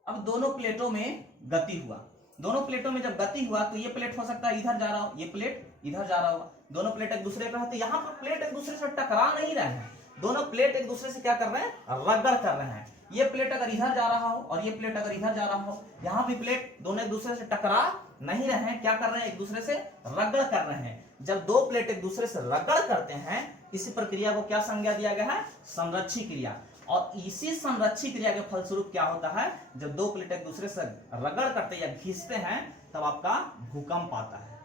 अब दोनों प्लेटों में गति हुआ, दोनों प्लेटों में जब गति हुआ तो ये प्लेट हो सकता है इधर जा रहा हो, ये प्लेट इधर जा रहा होगा, दोनों प्लेट एक दूसरे पे है, तो यहां पर प्लेट एक दूसरे से टकरा नहीं रहे हैं, दोनों प्लेट एक दूसरे से क्या कर रहे हैं, रगड़ कर रहे हैं। ये प्लेट अगर इधर जा रहा हो और ये प्लेट अगर इधर जा रहा हो, यहां भी प्लेट दोनों एक दूसरे से टकरा नहीं रहे हैं, क्या कर रहे हैं, एक दूसरे से रगड़ कर रहे हैं। जब दो प्लेट एक दूसरे से रगड़ करते हैं, इसी प्रक्रिया को क्या संज्ञा दिया गया है, संरक्षी क्रिया। और इसी संरक्षी क्रिया के फलस्वरूप क्या होता है, जब दो प्लेट एक दूसरे से रगड़ करते या घिसते हैं तब आपका भूकंप आता है,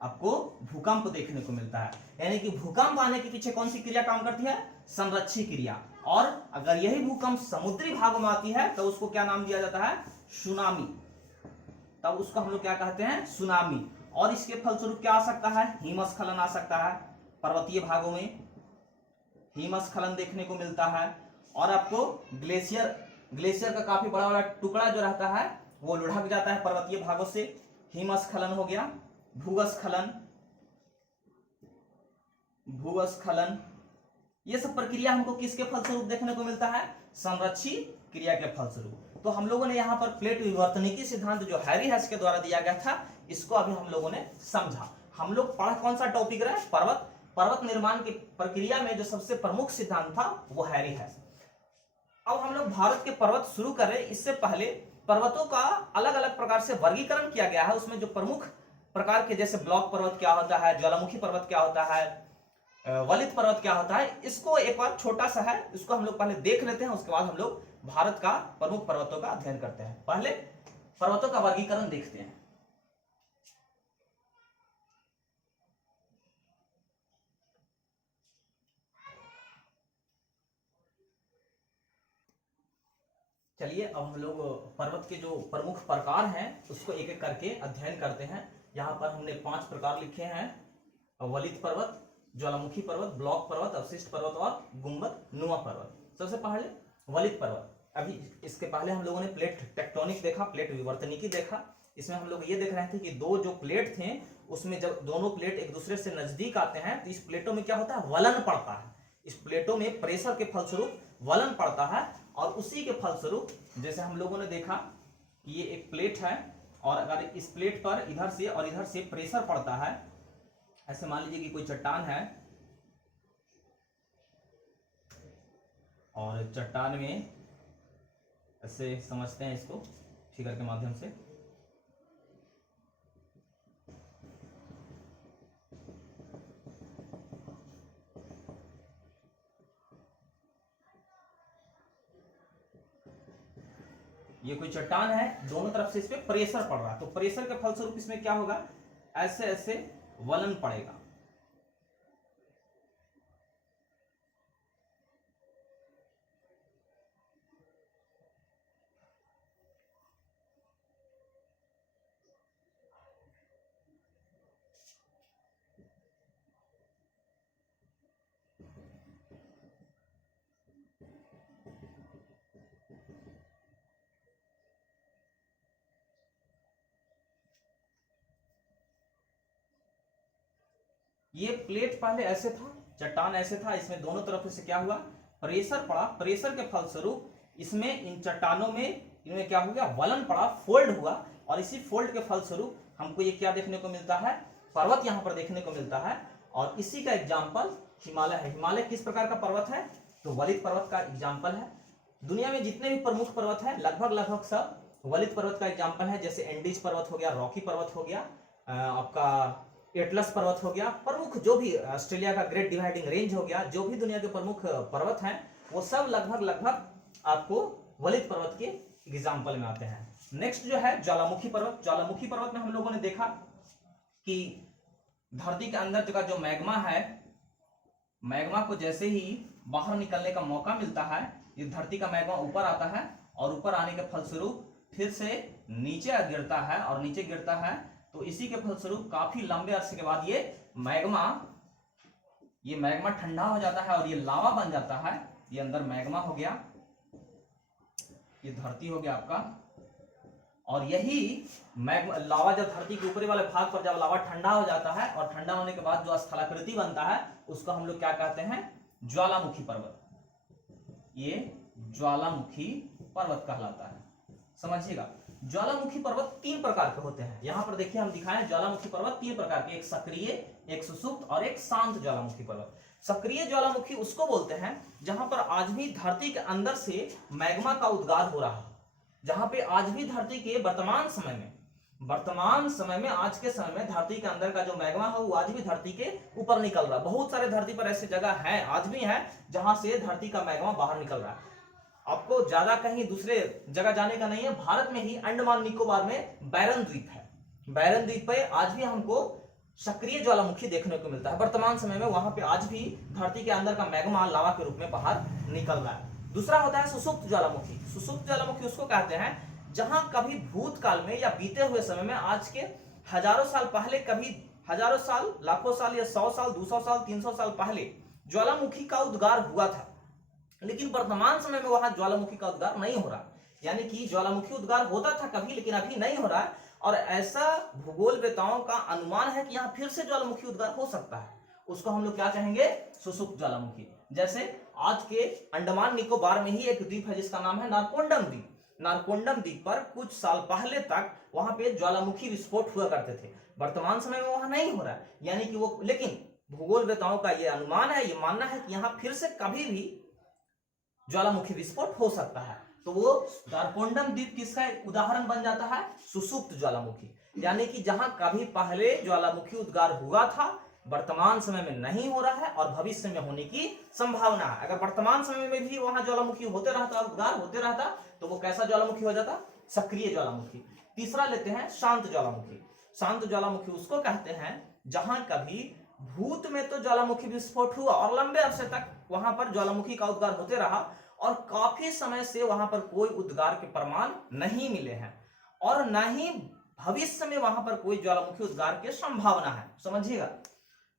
आपको भूकंप देखने को मिलता है। यानी कि भूकंप आने के पीछे कौन सी क्रिया काम करती है, संरक्षी क्रिया। और अगर यही भूकंप समुद्री भागों में आती है तो उसको क्या नाम दिया जाता है, सुनामी, तब उसको हम लोग क्या कहते हैं, सुनामी। और इसके फलस्वरूप क्या आ सकता है, हिमस्खलन आ सकता है, पर्वतीय भागों में हिमस्खलन देखने को मिलता है। और आपको ग्लेशियर का काफी बड़ा बड़ा टुकड़ा जो रहता है वो लुढ़क जाता है पर्वतीय भागों से, हिमस्खलन हो गया। भूस्खलन, ये सब प्रक्रिया हमको किसके फलस्वरूप देखने को मिलता है, संरक्षी क्रिया के फलस्वरूप। तो हम लोगों ने यहाँ पर प्लेट विवर्तनिकी सिद्धांत जो हैरी हेस के द्वारा दिया गया था, इसको अभी हम लोगों ने समझा। हम लोग पढ़ कौन सा टॉपिक रहे, पर्वत निर्माण की प्रक्रिया में जो सबसे प्रमुख सिद्धांत था वो हैरी हेस। अब हम लोग भारत के पर्वत शुरू कर रहे हैं। इससे पहले पर्वतों का अलग अलग प्रकार से वर्गीकरण किया गया है, उसमें जो प्रमुख प्रकार के जैसे ब्लॉक पर्वत क्या होता है, ज्वालामुखी पर्वत क्या होता है, वलित पर्वत क्या होता है, इसको एक बार छोटा सा है, इसको हम लोग पहले देख लेते हैं, उसके बाद हम लोग भारत का प्रमुख पर्वतों का अध्ययन करते हैं। पहले पर्वतों का वर्गीकरण देखते हैं। चलिए अब हम लोग पर्वत के जो प्रमुख प्रकार हैं उसको एक एक करके अध्ययन करते हैं। यहाँ पर हमने 5 प्रकार लिखे हैं। वलित पर्वत, ज्वालामुखी पर्वत, ब्लॉक पर्वत, अवशिष्ट पर्वत और गुंबद नुमा पर्वत। सबसे पहले वलित पर्वत। अभी इसके पहले हम लोगों ने प्लेट टेक्टोनिक देखा, प्लेट विवर्तनिकी देखा। इसमें हम लोग ये देख रहे थे कि दो जो प्लेट थे उसमें जब दोनों प्लेट एक दूसरे से नजदीक आते हैं तो इस प्लेटों में क्या होता है, वलन पड़ता है। इस प्लेटों में प्रेशर के फलस्वरूप वलन पड़ता है और उसी के फलस्वरूप जैसे हम लोगों ने देखा कि ये एक प्लेट है और अगर इस प्लेट पर इधर से और इधर से प्रेशर पड़ता है, ऐसे मान लीजिए कि कोई चट्टान है और चट्टान में ऐसे समझते हैं इसको फिगर के माध्यम से, ये कोई चट्टान है, दोनों तरफ से इस पे प्रेशर पड़ रहा है तो प्रेशर के फलस्वरूप इसमें क्या होगा, ऐसे ऐसे वलन पड़ेगा। ये प्लेट पहले ऐसे था, चट्टान ऐसे था, इसमें दोनों तरफ से क्या हुआ, प्रेशर पड़ा। प्रेशर के फलस्वरूप इसमें इन चट्टानों में इनमें क्या हो गया, वलन पड़ा, फोल्ड हुआ और इसी फोल्ड के फलस्वरूप हमको ये क्या देखने को मिलता है, पर्वत यहाँ पर देखने को मिलता है। और इसी का एग्जाम्पल हिमालय है। हिमालय किस प्रकार का पर्वत है, तो वलित पर्वत का एग्जाम्पल है। दुनिया में जितने भी प्रमुख पर्वत है लगभग सब वलित पर्वत का एग्जाम्पल है। जैसे एंडीज पर्वत हो गया, रॉकी पर्वत हो गया, आपका एटलस पर्वत हो गया, प्रमुख जो भी ऑस्ट्रेलिया का ग्रेट डिवाइडिंग रेंज हो गया, जो भी दुनिया के प्रमुख पर्वत हैं वो सब लगभग आपको वलित पर्वत के एग्जाम्पल में आते हैं। नेक्स्ट जो है ज्वालामुखी पर्वत। ज्वालामुखी पर्वत में हम लोगों ने देखा कि धरती के अंदर का जो मैग्मा है, मैग्मा को जैसे ही बाहर निकलने का मौका मिलता है, ये धरती का मैग्मा ऊपर आता है और ऊपर आने के फलस्वरूप फिर से नीचे गिरता है और नीचे गिरता है तो इसी के फलस्वरूप काफी लंबे अरसे के बाद ये मैग्मा ठंडा हो जाता है और ये लावा बन जाता है। ये अंदर मैग्मा हो गया, ये धरती हो गया आपका, और यही मैग्मा लावा जब धरती के ऊपरी वाले भाग पर जब लावा ठंडा हो जाता है और ठंडा होने के बाद जो स्थलाकृति बनता है उसको हम लोग क्या कहते हैं, ज्वालामुखी पर्वत। ये ज्वालामुखी पर्वत कहलाता है। समझिएगा, ज्वालामुखी पर्वत तीन प्रकार के होते हैं। यहां पर देखिए हम दिखाएं, ज्वालामुखी पर्वत तीन प्रकार के, एक सक्रिय, एक सुसुप्त और एक शांत ज्वालामुखी पर्वत। सक्रिय ज्वालामुखी उसको बोलते हैं जहां पर आज भी धरती के अंदर से मैग्मा का उद्गार हो रहा है, जहां पे आज भी धरती के वर्तमान समय में आज के समय में धरती के अंदर का जो मैग्मा है वो आज भी धरती के ऊपर निकल रहा है। बहुत सारे धरती पर ऐसी जगह है, आज भी है, जहां से धरती का मैग्मा बाहर निकल रहा है। आपको ज्यादा कहीं दूसरे जगह जाने का नहीं है। भारत में ही अंडमान निकोबार में बैरन द्वीप है, बैरन द्वीप पे आज भी हमको सक्रिय ज्वालामुखी देखने को मिलता है। वर्तमान समय में वहां पे आज भी धरती के अंदर का मैग्मा लावा के रूप में बाहर निकल रहा है। दूसरा होता है सुसुप्त ज्वालामुखी। सुसुप्त ज्वालामुखी उसको कहते हैं जहां कभी भूतकाल में या बीते हुए समय में, आज के हजारों साल पहले, कभी हजारों साल, लाखों साल या 100 साल, 200 साल, 300 साल पहले ज्वालामुखी का उद्गार हुआ था, लेकिन वर्तमान समय में वहां ज्वालामुखी का उद्गार नहीं हो रहा। यानी कि ज्वालामुखी उद्गार होता था कभी, लेकिन अभी नहीं हो रहा है। और ऐसा भूगोलवेताओं का अनुमान है कि यहाँ फिर से ज्वालामुखी उद्गार हो सकता है। उसको हम लोग क्या कहेंगे, सुसुप्त ज्वालामुखी। जैसे आज के अंडमान निकोबार में ही एक द्वीप है जिसका नाम है नारकोंडम द्वीप। नारकोंडम द्वीप पर कुछ साल पहले तक वहां पे ज्वालामुखी विस्फोट हुआ करते थे, वर्तमान समय में वहां नहीं हो रहा है। यानी कि वो, लेकिन भूगोलवेताओं का ये अनुमान है, ये मानना है कि यहाँ फिर से कभी भी ज्वालामुखी विस्फोट हो सकता है। तो वो नारकोंडम द्वीप किसका उदाहरण बन जाता है, सुसुप्त ज्वालामुखी। यानी कि जहां कभी पहले ज्वालामुखी उद्गार हुआ था, वर्तमान समय में नहीं हो रहा है और भविष्य में होने की संभावना है। अगर वर्तमान समय में भी वहां ज्वालामुखी होते रहता, उद्गार होते रहता, तो वो कैसा ज्वालामुखी हो जाता, सक्रिय ज्वालामुखी। तीसरा लेते हैं शांत ज्वालामुखी। शांत ज्वालामुखी उसको कहते हैं जहां कभी भूत में तो ज्वालामुखी विस्फोट हुआ और लंबे अरसे तक वहां पर ज्वालामुखी का उद्गार होते रहा और काफी समय से वहां पर कोई उद्गार के प्रमाण नहीं मिले हैं और न ही भविष्य में वहां पर कोई ज्वालामुखी उद्गार की संभावना है। समझिएगा,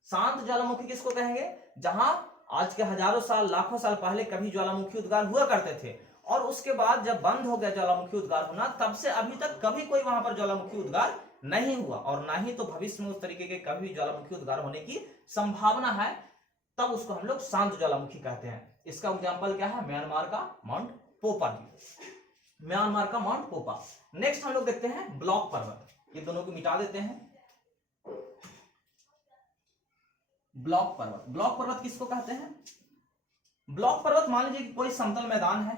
शांत ज्वालामुखी किसको कहेंगे? जहां आज के हजारों साल लाखों साल पहले कभी ज्वालामुखी उद्गार हुआ करते थे और उसके बाद जब बंद हो गया ज्वालामुखी उद्गार होना, तब से अभी तक कभी कोई वहां पर ज्वालामुखी उद्गार नहीं हुआ और ना ही तो भविष्य में उस तरीके के कभी ज्वालामुखी उद्गार होने की संभावना है, तब उसको हम लोग शांत ज्वालामुखी कहते हैं। इसका एग्जाम्पल क्या है? म्यांमार का माउंट पोपा। म्यांमार का माउंट पोपा। नेक्स्ट हम लोग देखते हैं ब्लॉक पर्वत। ये दोनों को मिटा देते हैं। ब्लॉक पर्वत। ब्लॉक पर्वत किसको कहते हैं? ब्लॉक पर्वत मान लीजिए कि कोई समतल मैदान है,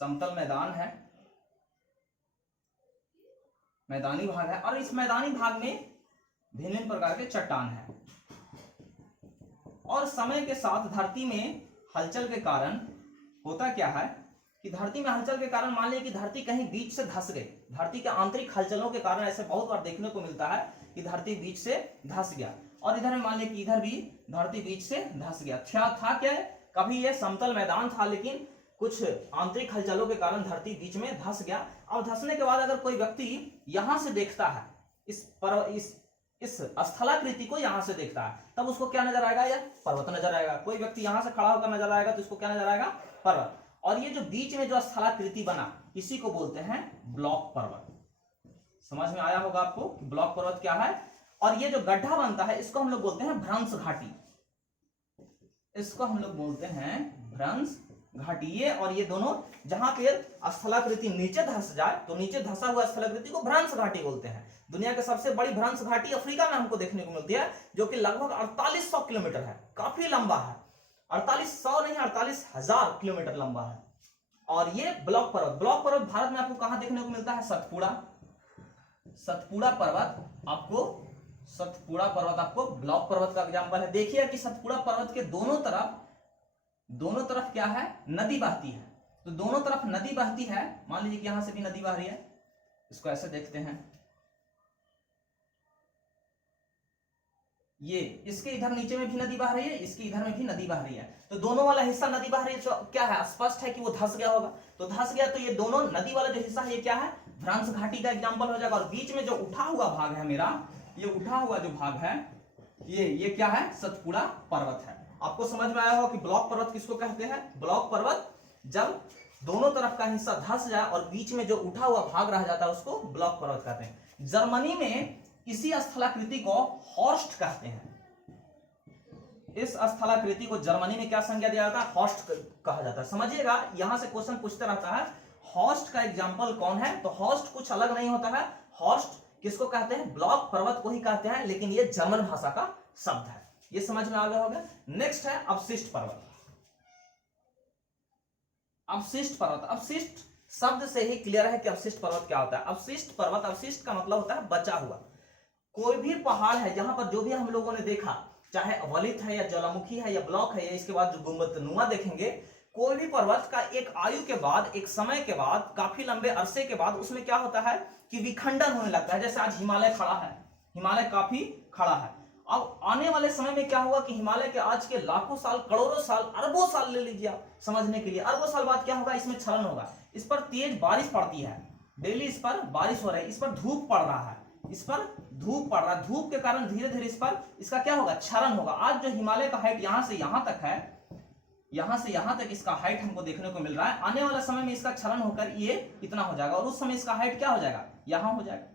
समतल मैदान है, मैदानी भाग है और इस मैदानी भाग में भिन्न भिन्न प्रकार के चट्टान है और समय के साथ धरती में हलचल के कारण होता क्या है कि धरती में हलचल के कारण मान लीजिए कि धरती कहीं बीच से धंस गई। धरती के आंतरिक हलचलों के कारण ऐसे बहुत बार देखने को मिलता है कि धरती बीच से धंस गया और इधर में मान लीजिए कि इधर भी धरती बीच से धंस गया। था क्या है? कभी ये समतल मैदान था लेकिन कुछ आंतरिक हलचलों के कारण धरती बीच में धंस गया। अब धंसने के बाद अगर कोई व्यक्ति यहां से देखता है, इस स्थलाकृति को यहां से देखता है, तब उसको क्या नजर आएगा? यह पर्वत नजर आएगा। कोई व्यक्ति यहां से खड़ा होकर नजर आएगा तो इसको क्या नजर आएगा? पर्वत। और ये जो बीच में जो स्थलाकृति बना, इसी को बोलते हैं ब्लॉक पर्वत। समझ में आया होगा आपको कि ब्लॉक पर्वत क्या है? और ये जो गड्ढा बनता है इसको हम लोग बोलते हैं भ्रंश घाटी। इसको हम लोग बोलते हैं भ्रंश घाटी। ये और ये दोनों जहां पे स्थलाकृति नीचे धंस जाए तो नीचे धंसा हुआ स्थलाकृति को भ्रंश घाटी बोलते हैं। दुनिया की सबसे बड़ी भ्रंश घाटी अफ्रीका में हमको देखने को मिलती है, जो कि लगभग 4800 किलोमीटर है। काफी लंबा है, 4800 नहीं 48,000 किलोमीटर लंबा है। और ये ब्लॉक पर्वत। ब्लॉक पर्वत भारत में आपको कहां देखने को मिलता है? सतपुड़ा। सतपुड़ा पर्वत आपको ब्लॉक पर्वत का एग्जाम्पल है। देखिए कि सतपुड़ा पर्वत के दोनों तरफ क्या है? नदी बहती है। तो दोनों तरफ नदी बहती है, मान लीजिए कि यहां से भी नदी बह रही है, इसको ऐसे देखते हैं, ये इसके इधर नीचे में भी नदी बह रही है, इसके इधर में भी नदी बह रही है। तो दोनों वाला हिस्सा नदी बह रही है, तो क्या है? स्पष्ट है कि वो धंस गया होगा। तो धंस गया तो ये दोनों नदी वाला जो हिस्सा है ये क्या है? भ्रंश घाटी का एग्जाम्पल हो जाएगा। और बीच में जो उठा हुआ भाग है मेरा, ये उठा हुआ जो भाग है ये क्या है? सतपुड़ा पर्वत है। आपको समझ में आया होगा कि ब्लॉक पर्वत किसको कहते हैं? ब्लॉक पर्वत जब दोनों तरफ का हिस्सा धंस जाए और बीच में जो उठा हुआ भाग रह जाता है उसको ब्लॉक पर्वत कहते हैं। जर्मनी में इसी स्थलाकृति को हॉर्स्ट कहते हैं। इस स्थलाकृति को जर्मनी में क्या संज्ञा दिया जाता है? हॉर्स्ट कहा जाता है। समझिएगा, यहां से क्वेश्चन पूछते रहता है हॉर्स्ट का एग्जाम्पल कौन है? तो हॉर्स्ट कुछ अलग नहीं होता है। हॉर्स्ट किसको कहते हैं? ब्लॉक पर्वत को ही कहते हैं, लेकिन ये जर्मन भाषा का शब्द है। ये समझ में आ गया होगा। नेक्स्ट है अवशिष्ट पर्वत। अवशिष्ट पर्वत। अवशिष्ट शब्द से ही क्लियर है कि अवशिष्ट पर्वत क्या होता है। अवशिष्ट पर्वत, अवशिष्ट का मतलब होता है बचा हुआ। कोई भी पहाड़ है जहां पर जो भी हम लोगों ने देखा, चाहे अवलित है या ज्वालामुखी है या ब्लॉक है या इसके बाद जो गुंबदनुमा देखेंगे, कोई भी पर्वत का एक आयु के बाद, एक समय के बाद, काफी लंबे अरसे के बाद उसमें क्या होता है कि विखंडन होने लगता है। जैसे आज हिमालय खड़ा है, हिमालय काफी खड़ा है। अब आने वाले समय में क्या होगा कि हिमालय के आज के लाखों साल, करोड़ों साल, अरबों साल ले लीजिए आप समझने के लिए, अरबों साल बाद क्या होगा? इसमें क्षरण होगा। इस पर तेज बारिश पड़ती है, डेली इस पर बारिश हो रही है, इस पर धूप पड़ रहा है, इस पर धूप पड़ रहा है। धूप के कारण धीरे धीरे इस पर इसका क्या होगा? क्षरण होगा। आज जो हिमालय का हाइट यहां से यहां तक है, यहां से यहां तक इसका हाइट हमको देखने को मिल रहा है, आने वाला समय में इसका क्षरण होकर ये इतना हो जाएगा और उस समय इसका हाइट क्या हो जाएगा? यहां हो जाएगा।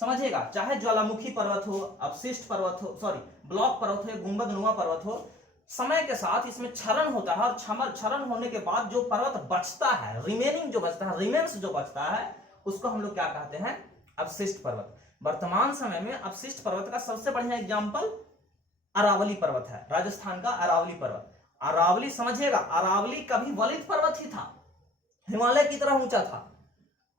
समझिएगा, चाहे ज्वालामुखी पर्वत हो, अवशिष्ट पर्वत हो, सॉरी ब्लॉक पर्वत हो, गुंबदनुमा पर्वत हो, समय के साथ इसमें क्षरण होता है और क्षरण होने के बाद जो पर्वत बचता है, रिमेनिंग जो बचता है, रिमेन्स जो बचता है, उसको हम लोग क्या कहते हैं? अवशिष्ट पर्वत। वर्तमान समय में अवशिष्ट पर्वत का सबसे बढ़िया एग्जाम्पल अरावली पर्वत है, राजस्थान का अरावली पर्वत। अरावली समझिएगा, अरावली कभी वलित पर्वत ही था, हिमालय की तरह ऊंचा था।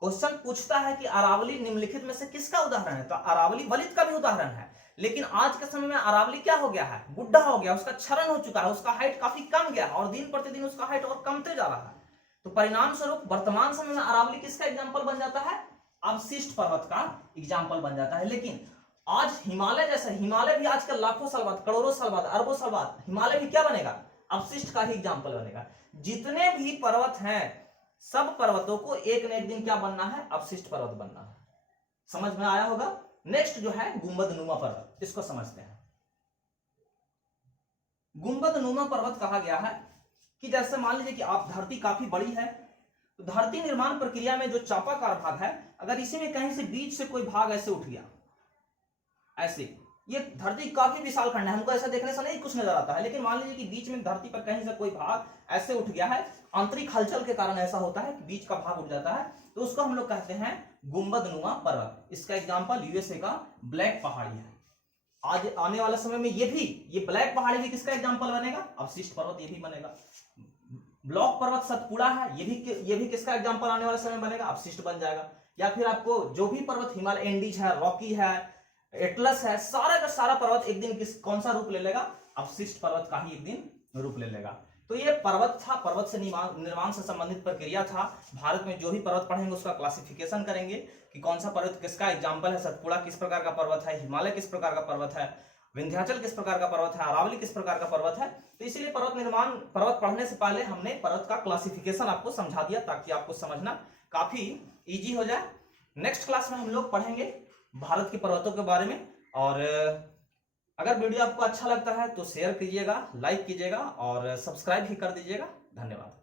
क्वेश्चन पूछता है कि अरावली निम्नलिखित में से किसका उदाहरण है? तो अरावली वलित का भी उदाहरण है, लेकिन आज के समय में अरावली क्या हो गया है? बुढ़ा हो गया, उसका क्षरण हो चुका है, उसका हाइट काफी कम गया है और दिन प्रतिदिन उसका हाइट और कमते जा रहा है। तो परिणाम स्वरूप वर्तमान समय में अरावली किसका एग्जाम्पल बन जाता है? अवशिष्ट पर्वत का एग्जाम्पल बन जाता है। लेकिन आज हिमालय जैसा, हिमालय भी आजकल लाखों साल बाद, करोड़ों साल बाद, अरबों साल बाद हिमालय भी क्या बनेगा? अवशिष्ट का ही एग्जाम्पल बनेगा। जितने भी पर्वत हैं, सब पर्वतों को एक न एक दिन क्या बनना है? अवशिष्ट पर्वत बनना है। समझ में आया होगा। नेक्स्ट जो है गुंबदनुमा पर्वत, इसको समझते हैं। गुंबदनुमा पर्वत कहा गया है कि जैसे मान लीजिए कि आप धरती काफी बड़ी है, तो धरती निर्माण प्रक्रिया में जो चापाकार भाग है, अगर इसी में कहीं से बीच से कोई भाग ऐसे उठ गया, ऐसे, ये धरती काफी विशाल खंड है, हमको ऐसा देखने से नहीं कुछ नजर आता है, लेकिन मान लीजिए कि बीच में धरती पर कहीं से कोई भाग ऐसे उठ गया है, आंतरिक हलचल के कारण ऐसा होता है कि बीच का भाग उठ जाता है, तो उसको हम लोग कहते हैं गुंबदनुमा पर्वत। इसका एग्जांपल यूएसए का ब्लैक पहाड़ी है। आज आने वाले समय में ये ब्लैक पहाड़ी भी किसका एग्जांपल बनेगा? अवशिष्ट पर्वत ये भी बनेगा। ब्लॉक पर्वत सतपुड़ा है, ये भी किसका एग्जांपल आने वाले समय बनेगा? अवशिष्ट बन जाएगा। या फिर आपको जो भी पर्वत, हिमालय एंडीज है, रॉकी है, एटलस है, सारा का सारा पर्वत एक दिन कौन सा रूप ले लेगा? अवशिष्ट पर्वत का ही एक दिन रूप ले लेगा। तो ये पर्वत था, पर्वत से निर्माण से संबंधित प्रक्रिया था। भारत में जो भी पर्वत पढ़ेंगे उसका क्लासिफिकेशन करेंगे कि कौन सा पर्वत किसका एग्जाम्पल है, सतपुड़ा किस प्रकार का पर्वत है, हिमालय किस प्रकार का पर्वत है, विंध्याचल किस प्रकार का पर्वत है, अरावली किस प्रकार का पर्वत है। तो इसीलिए पर्वत पढ़ने से पहले हमने पर्वत का क्लासिफिकेशन आपको समझा दिया, ताकि आपको समझना काफी इजी हो जाए। नेक्स्ट क्लास में हम लोग पढ़ेंगे भारत के पर्वतों के बारे में। और अगर वीडियो आपको अच्छा लगता है तो शेयर कीजिएगा, लाइक कीजिएगा और सब्सक्राइब भी कर दीजिएगा। धन्यवाद।